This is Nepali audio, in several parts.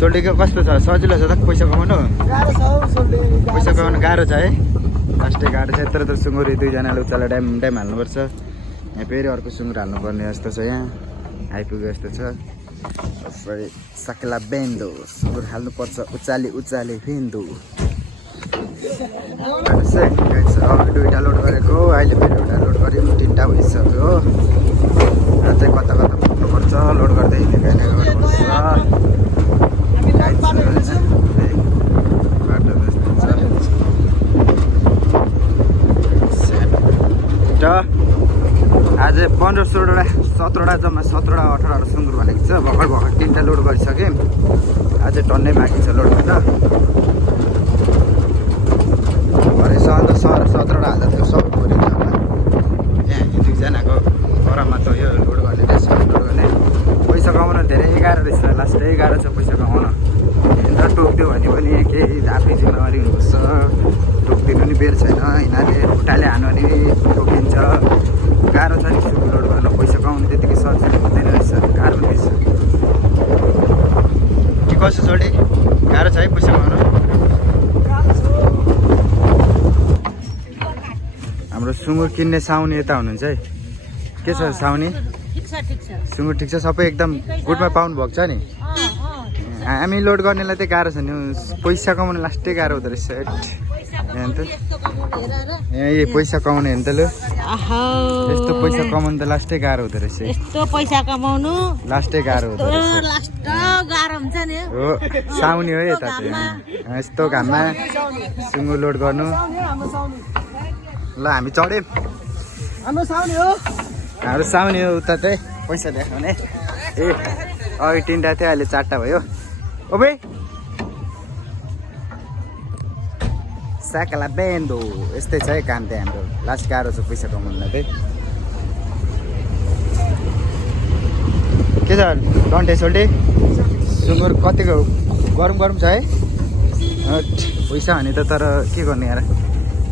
सोल्टीको कस्तो छ सजिलो छ त पैसा कमाउनु पैसा कमाउनु गाह्रो छ है लास्टै गाह्रो छ यत्रो त सुँगुर दुईजनाले उचालेर टाइम टाइम हाल्नुपर्छ यहाँ फेरि अर्को सुँगुर हाल्नुपर्ने जस्तो छ यहाँ आइपुग्यो जस्तो छ फेरि सकेला बेन्दो सुँगुर हाल्नुपर्छ उचाली उचाली फेन्दो दुईवटा लोड गरेको अहिले फेरि एउटा लोड गऱ्यौँ 3टा भइसक्यो हो अझै कता कता पुग्नुपर्छ लोड गर्दै गर्नुपर्छ आज 15-16वटा 17वटा जम्मा 17वटा 18वटा सुँगुर भनेको छ भर्खर 3टा लोड गरिसकेँ अझै टन्नै बाँकी छ लोड गर्दा भरे अन्त 17वटा हाल्दा थियो सबै भरिन्छ होला यहाँ दुईजनाको गरममा त यो लोड गर्ने रहेछ लोड गर्ने पैसा कमाउन धेरै गाह्रो रहेछ लास्टै गाह्रो छ पैसा कमाउन हिँड्दा टोक्दियो भने पनि केही आफै जिम्मेवारी हुनुपर्छ टोक्दिनु नि बेर छैन यिनीहरूले खुट्टाले हान्यो भने टोकिन्छ गाह्रो छ नि सुँगुर लोड गर्न पैसा कमाउनु त्यतिकै सजिलो हुँदैन रहेछ गाह्रो रहेछ के कसो छोडी गाह्रो छ है पैसा कमाउनु हाम्रो सुँगुर किन्ने साउनी यता हुनुहुन्छ है के छ साउनी सुँगुर ठिक छ सबै एकदम गुडमा पाउनु भएको छ नि हामी लोड गर्नेलाई चाहिँ गाह्रो छ नि पैसा कमाउनु लास्टै गाह्रो हुँदो रहेछ यहाँ पैसा कमाउने हेर्नु त लु यस्तो पैसा कमाउनु त लास्टै गाह्रो हुँदो रहेछ यस्तो पैसा कमाउनु लास्टै गाह्रो हुँदो रहेछ गाह्रो हुन्छ नि हो साउनी हो यता चाहिँ यस्तो घाममा सुँगुर लोड गर्नु ल हामी चढ्यौँ हाम्रो साउनी हो उता चाहिँ पैसा देखाउने ए अघि 3टा थियो अहिले 4टा भयो ओ भाइ साकेला बेन्दो यस्तै छ है काम चाहिँ हाम्रो लास्ट गाह्रो छ पैसा कमाउनुलाई चाहिँ के छ डन्टे सोल्टे सुँगुर कतिको गरम गरम छ है पैसा हाने त तर के गर्ने यार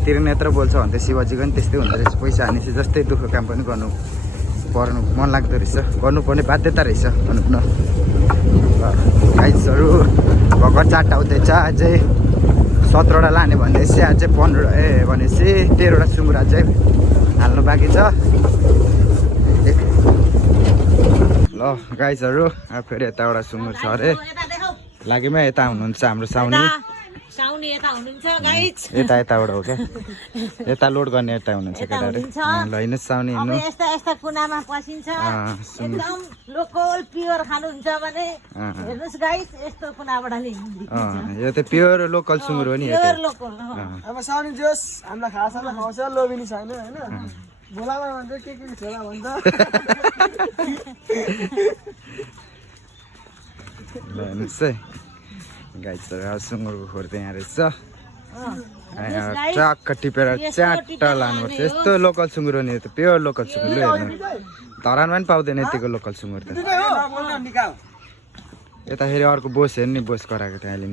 तिर्ने यत्रो बोल्छ भने त शिवजीको पनि त्यस्तै हुँदो रहेछ पैसा हानेपछि जस्तै दुःख काम पनि गर्नु पर्नु मन लाग्दो रहेछ गर्नुपर्ने बाध्यता रहेछ भनौँ न गाइजहरू भर्खर 4टा हुँदैछ अझै 17वटा लाने भन्दैछ अझै 15 भनेपछि 13वटा सुँगुर अझै हाल्नु बाँकी छ ल गाइजहरू अब फेरि यता एउटा सुँगुर छ अरे लागेमा यता हुनुहुन्छ हाम्रो साउनी यताबाट हो क्या यता लोड गर्ने यता हुनुहुन्छ केटाहरू ल हिँड्नुहोस् साउनी हिँड्नु यस्ता कुनामा पसिन्छ एकदम लोकल प्योर खानुहुन्छ भने हेर्नुस् गाइस यस्तो कुनाबाट यो त प्योर लोकल सुँगुर हो नि प्योर लोकल अब साउनी जोस हामीलाई खासामा खाउँछ लोबिनी छैन हैन बोलामा भन्छ के छोरा भन्छ ल हेर्नुहोस् है गाइजहरू सुँगुरको खोर त यहाँ रहेछ ट्रक्क टिपेर च्याट्ट लानुपर्छ यस्तो लोकल सुँगुर हो नि त प्योर लोकल सुँगुर हेर्नु धरानमा पनि पाउँदैन यतिको लोकल सुँगुर त यता फेरि अर्को बोस हेर्नु नि बोस कराएको थियो अहिले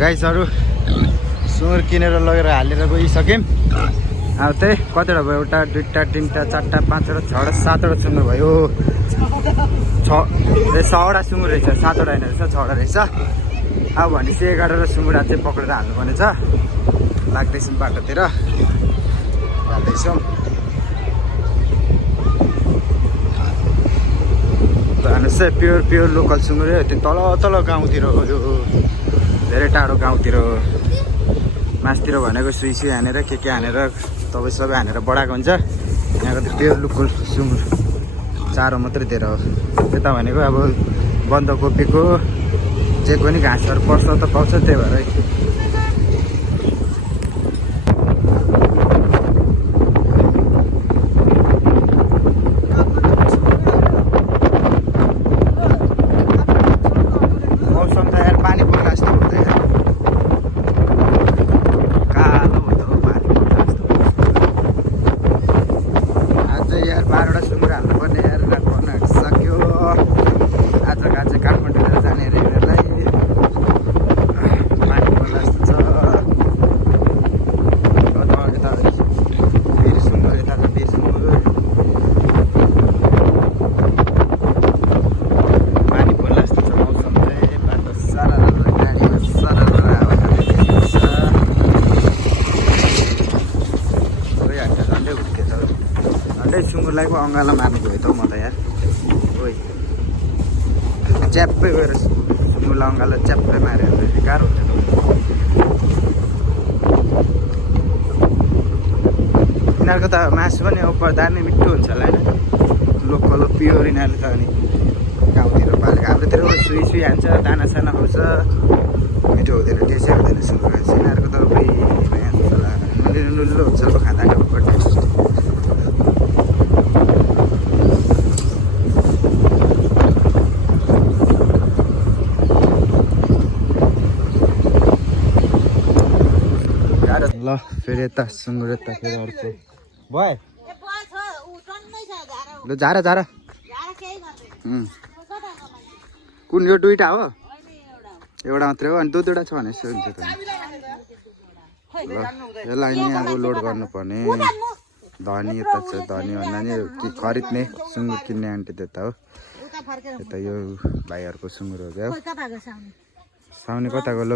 गाइजहरू सुँगुर किनेर लगेर हालेर गइसक्यौँ अब चाहिँ कतिवटा भयो एउटा 2टा 3टा 4टा 5वटा 6वटा 7वटा सुँगुर भयो 6वटा सुँगुर रहेछ 7वटा होइन रहेछ 6वटा रहेछ अब भनेपछि 11वटा सुँगुर चाहिँ पक्रेर हाल्नुपर्ने छ लाग्दैछौँ बाटोतिर जाँदैछौँ हेर्नुहोस् है प्योर लोकल सुँगुर त्यो तल गाउँतिर हो यो धेरै टाढो गाउँतिर हो मासतिर भनेको सुई हानेर के हानेर तपाईँ सबै हानेर बढाएको हुन्छ यहाँको त प्योर लोकल सुँगुर चारो मात्रै दिएर हो यता भनेको अब बन्दकोपीको जे पनि घाँसहरू पर्छ त पाउँछ त्यही भएर मौसम त यार पानी पर्ला जस्तो हुँदैन कालो हुँदो पानी पर्ला जस्तो आज यार 12वटा सुँगुर हाल्नुपर्ने यार गर्न सक्यो आज काठमाडौँ जाने रे यिनीहरूलाई पानी पर्ला जस्तो सुँगुरलाई पो अँगालो मार्नु गयो त म त यार ओइ च्याप्पै गएर सुँगुरलाई अँगालो च्याप्पै माऱ्यो भने त गाह्रो हुन्छ यिनीहरूको त मासु पनि उपर दामी मिठो हुन्छ होला होइन लोकल प्योर यिनीहरूले त अनि गाउँतिर पालेको हाम्रोतिर सुई सुई हान्छ दाना साना खाउँछ मिठो हुँदैन टेस्टै हुँदैन सुँगुर यिनीहरूको त नुनिलो हुन्छ खाँदाखेरि उपर टेस्ट ल फेरि यता सुँगुर यता फेरि अर्को भयो ल झार झार कुन यो दुईवटा हो एउटा मात्रै हो अनि दुईवटा छ भने यस्तो हुन्छ त ल यसलाई नि अब लोड गर्नुपर्ने धनी यता छ धनी भन्दा नि कि खरिद्ने सुँगुर किन्ने आन्टी त्यता हो यता यो भाइहरूको सुँगुर हो क्या साउने कता गयो ल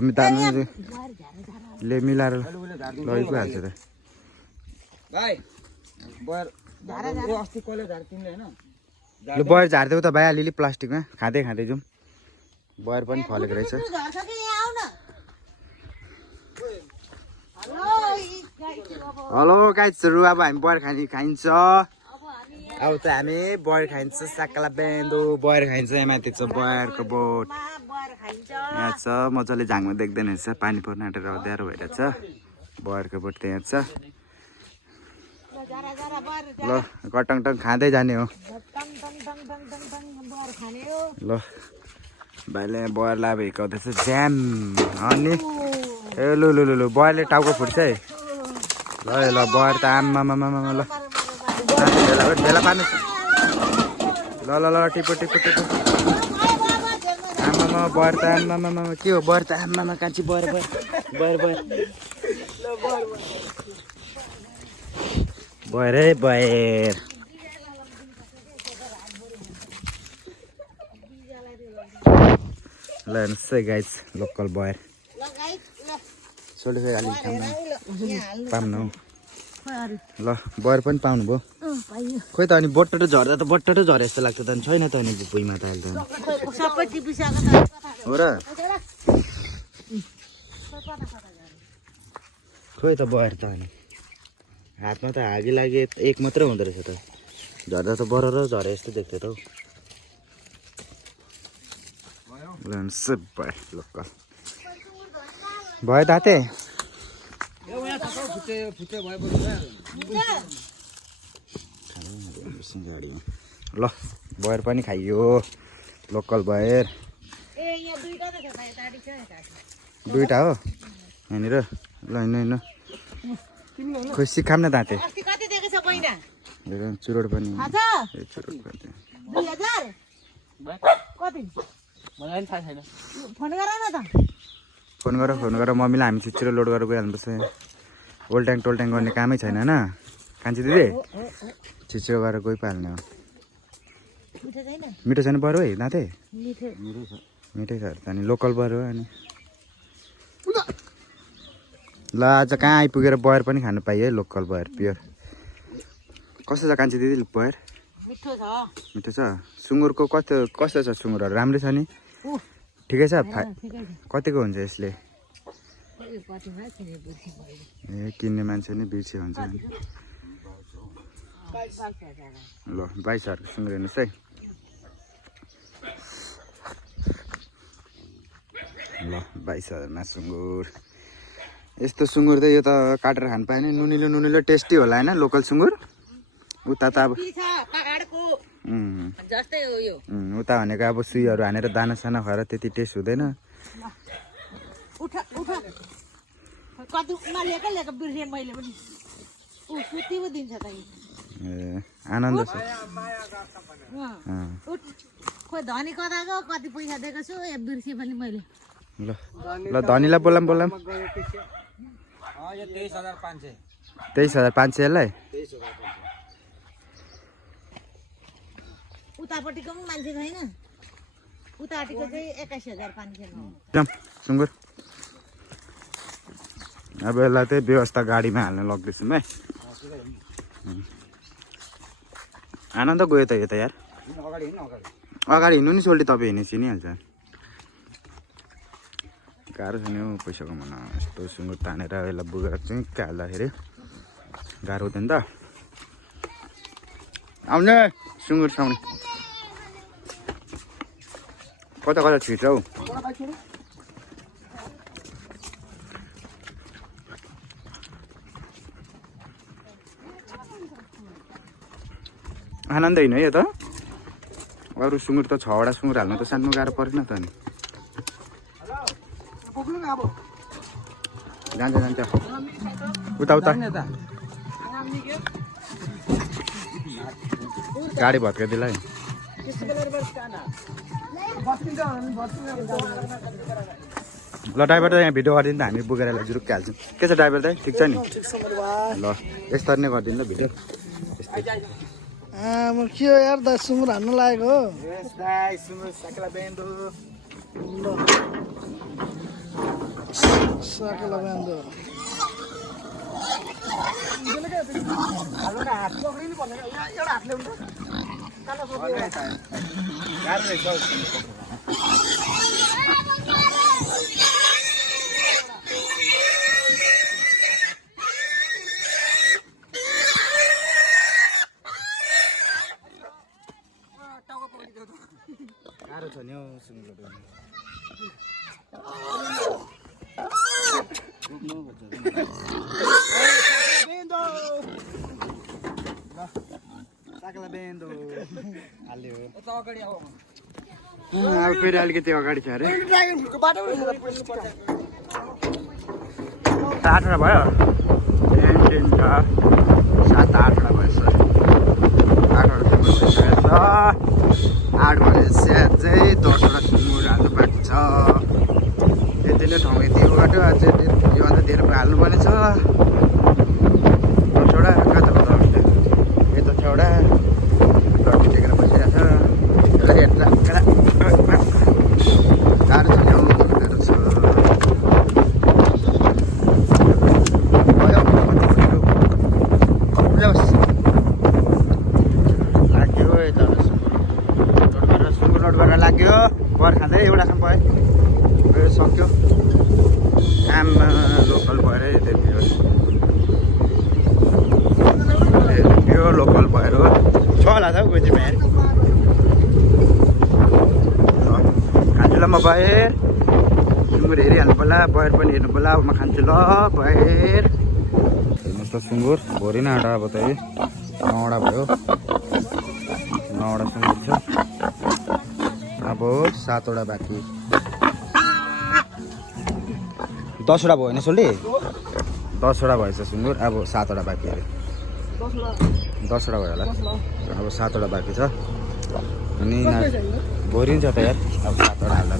ले मिलाएर लगिहाल्छ त ल बयर झारिदेऊ त भाइ अलिअलि प्लास्टिकमा खाँदै खाँदै जाउँ बयर पनि फलेको रहेछ हेलो गाइजहरू अब हामी बयर खाइन्छ अब त हामी बयर खाइन्छ साक्ला बेन्दो बयर खाइन्छ यहाँ माथि छ बयरको बोट यहाँ छ मजाले झाङमा देख्दैन रहेछ पानी पर्न आँटेर अँध्यारो भइरहेछ बयरको बोट त्यहाँ छ ल कटङटङ खाँदै जाने हो ल भाइले बयरलाई अब हिर्काउँदैछ ज्याम अनि ए लु लु लु लु बयरले टाउको फुट्छ है ल ल बयर त आमामामा ल भेला पार्नु ल ल ल टिपो टिपो टिपो आमामा बयर त आमामामा के हो बयर त आमामा कान्छी बयर बयर बयर बयर बयर है बयर ल हेर्नुहोस् है गाइज लोकल बयर सोले फेरि अलिक पाउनु हौ ल बयर पनि पाउनु भयो खोइ त अनि बट्टो झर्दा त बट्टो झरे जस्तो लाग्छ त अनि छैन त अनि भुइँमा त अहिले हो र खोइ त बयर त अनि हातमा त हागी लागे एक मात्रै हुँदो रहेछ त झर्दा त बरर झरे जस्तो देख्थ्यो त हौ बयर लोकल भयो ताते ल बयर पनि खाइयो लोकल बयर दुईवटा हो यहाँनिर ल हिँड्नु खोइ सिकाम न दाँते चुरोट पनि चुरोट फोन गर मम्मीलाई हामी छिटो लोड गरेर गइहाल्नुपर्छ ओल्ट्याङ टोल्ट्याङ गर्ने कामै छैन होइन कान्छी दिदी छिटो गरेर गइपाल्ने हो मिठो छैन बरु है दाँते मिठै छ अनि लोकल बरु हो अनि ल आज कहाँ आइपुगेर बयर पनि खानु पाइयो है लोकल बयर प्योर कस्तो छ कान्छी दिदी बयर मिठो छ सुँगुरको कस्तो छ सुँगुरहरू राम्रै छ नि ठिकै छ कतिको हुन्छ यसले ए किन्ने मान्छे नि बिर्से हुन्छ नि ल 22,000 सुँगुर हेर्नुहोस् है ल 22,000मा सुँगुर यस्तो सुँगुर त यो त काटेर खानु पाएन नुनिलो टेस्टी होला होइन लोकल सुँगुर उता त अब उता भनेको अब सुईहरू हानेर दाना साना खुवाएर त्यति टेस्ट हुँदैन ए आनन्द छ धनी कताको कति पैसा दिएको छु बिर्से पनि मैले ल ल धनीलाई बोलाम 23,500 यसलाई उतापट्टिको पनि मान्छे छैन उतापट्टिको चाहिँ 21,500 सुँगुर अब यसलाई चाहिँ व्यवस्था गाडीमा हाल्न लग्दैछौँ है आनन्द गयो त यता यार अगाडि हिँड्नु नि सोल्टी तपाईँ हिँड्ने चिनिहाल्छ गाह्रो छ नि हौ पैसा कमाउन यस्तो सुँगुर तानेर यसलाई बुगेर चाहिँ हाल्दाखेरि गाह्रो हुँदैन त आउने सुँगुर साउने कता कता छिर्छ हौ आनन्द होइन है यो त अरू सुँगुर त 6वटा सुँगुर हाल्नु त सानो गाह्रो परेन त नि जान्छ जान्छ उता उता गाडी भत्काइदिएला ल ड्राइभर त यहाँ भिडियो गरिदिनु त हामी बुकेर यसलाई जुरुक्कै हाल्छौँ के छ ड्राइभर दाइ ठिक छ नि ल यसरी नै गरिदिनु ल भिडियो म के हो यार 10 सुँगुर हान्नु लागेको हो साकेला बेन्दो गाह्रो छ नि हौ सुँगुर अब फेरि अलिकति अगाडि छ अरे 8वटा भयो 7-8वटा भयो सर 8वटा भइसकेको छ 8 भने स्याहार चाहिँ 10वटा सुँगुर हाल्नु बाँकी छ यति नै ठाउँ यतिबाट अझै योभन्दा धेरै हाल्नुपर्ने छ 10वटा कता कता यता 6वटा टर्की टेकेर बसिरहेको छ गाह्रो छ ल्याउनु गाह्रो छ लाग्यो यता सुँगुर लोड गरेर लाग्यो बर खाँदै एउटासम्म भयो सक्यो काम लोकल भएर यो लोकल भएर छ होला छ गोजीमा यार खान्छु ल म बाहिर सुँगुर हेरिहाल्नु पर्ला बयर पनि हेर्नु पर्ला म खान्छु ल बाहिर हेर्नुहोस् त सुँगुर भोरि नै आँटा अब त 9वटा भयो 9वटा सुँगुर छ अब 7वटा बाँकी 10वटा भयो नि सोल्टी 10वटा भएछ सुँगुर अब 7वटा बाँकी अरे 10वटा भयो होला अब 7वटा बाँकी छ अनि भोरि नि छ त यार अब 7वटा हाल्दा